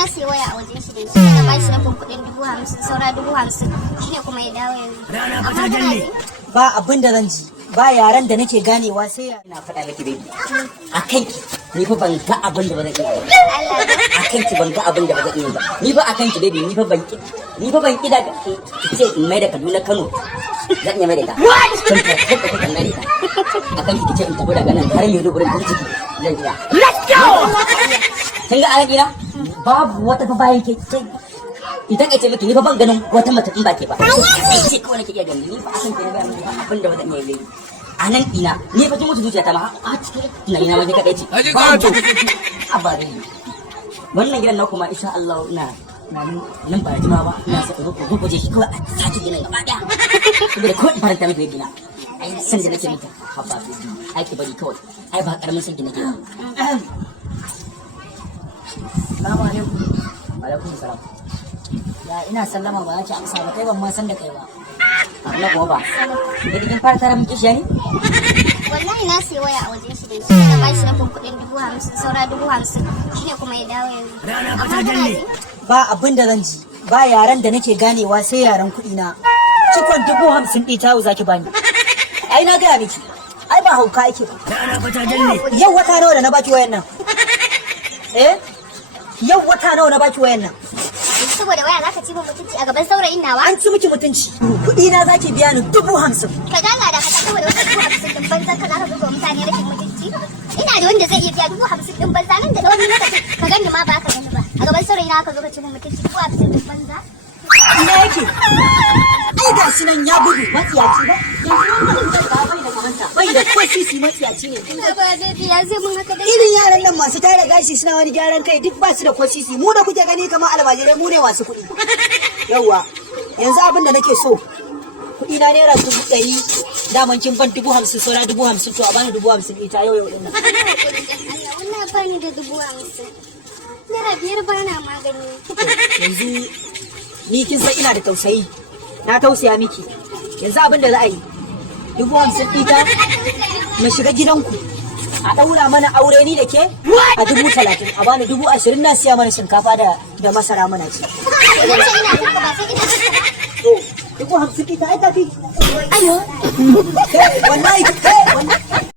na sai waya a wajen shi da shi na bashi na kuɗin 50,000 saura 50,000 shine kuma ya dawo yanzu. Amma kana ji? Ba abin da zan ji, ba yaran da nake ganewa sai ina faɗa miki baby a kanki ni fa ban ga abin da ba zan iya ba a kanki ban ga abin da ba zan iya ba ni fa a kanki baby ni fa ban ki da ki ce in mai da Kaduna Kano zan iya mai da ka a kanki ki ce in tafi daga nan har mai ruburin ciki zan iya let's go kin ga alaƙina babu wata fa bayan ke idan ka ce miki ni fa ban ganin wata mace in ba ke ba sai ce kawai nake iya gani ni fa a kanki na ga miki abin da ba zan iya yi a nan ina ni fa mutu zuciya ta ma a cikin tunani na waje kadai ce a ba dai wannan gidan na kuma insha Allah ina nan ba jima ba ina saka zo je shi kawai a sake gidan gaba daya saboda kawai faranta miki gina ai san da nake miki haba ai ki bari kawai ai ba karamin san ki nake Assalamu alaikum. Wa alaikum salam. Ya ina sallama ba ci amsa ba kai ban ma san da kai ba. Allah kuma ba. Da kin fara tara miki shi ne? Wallahi na sai waya a wajen shi da shi na bashi na kuɗin 50,000 saura 50,000 shine kuma ya dawo yanzu. Amma kana ji? Ba abin da zan ji, ba yaran da nake ganewa sai yaran kuɗi na. Cikon 50,000 ɗi tawo zaki bani. Ai na gaya miki. Ai ba hauka ake ba. Yau wata nawa da na baki wayan nan? Yau wata nawa na baki wayan nan? Saboda waya zaka ci min mutunci a gaban saurayin nawa? An ci miki mutunci. Kuɗi na zaki biya ni 50,000. Ka dala da haka saboda wata 50,000 din banza ka zaka zuba mutane rashin mutunci. Ina da wanda zai iya biya 50,000 din banza nan da wani lokaci ka gani ma ba ka gani ba. A gaban saurayin nawa ka zo ka ci min mutunci 50,000 din banza. Ina yake? Ai ga shi nan ya gudu matsiyaci ba. Yanzu wannan zai ba bai da kamanta. Bai da ko sisi matsiyaci ne. Ina ba zai biya zai mun haka dai. Irin yaran nan masu tara gashi suna wani gyaran kai duk ba su da ko sisi. Mu da kuke gani kamar almajirai mu ne masu kuɗi. Yawwa yanzu abin da nake so kuɗi na naira 100,000 daman kin ban 50,000 saura 50,000 to a bani 50,000 ita yau din nan. Allah wannan bani da 50,000. Naira 5 bana magani. Yanzu ni kin san ina da tausayi. Na tausaya miki. Yanzu abin da za a yi 50,000 ita na shiga gidanku. A ɗaura mana aure ni da ke a 30,000 a bani 20,000 na siya mana shinkafa da masara mana ci. To 50,000 ita ai tafi. Ayo. Wallahi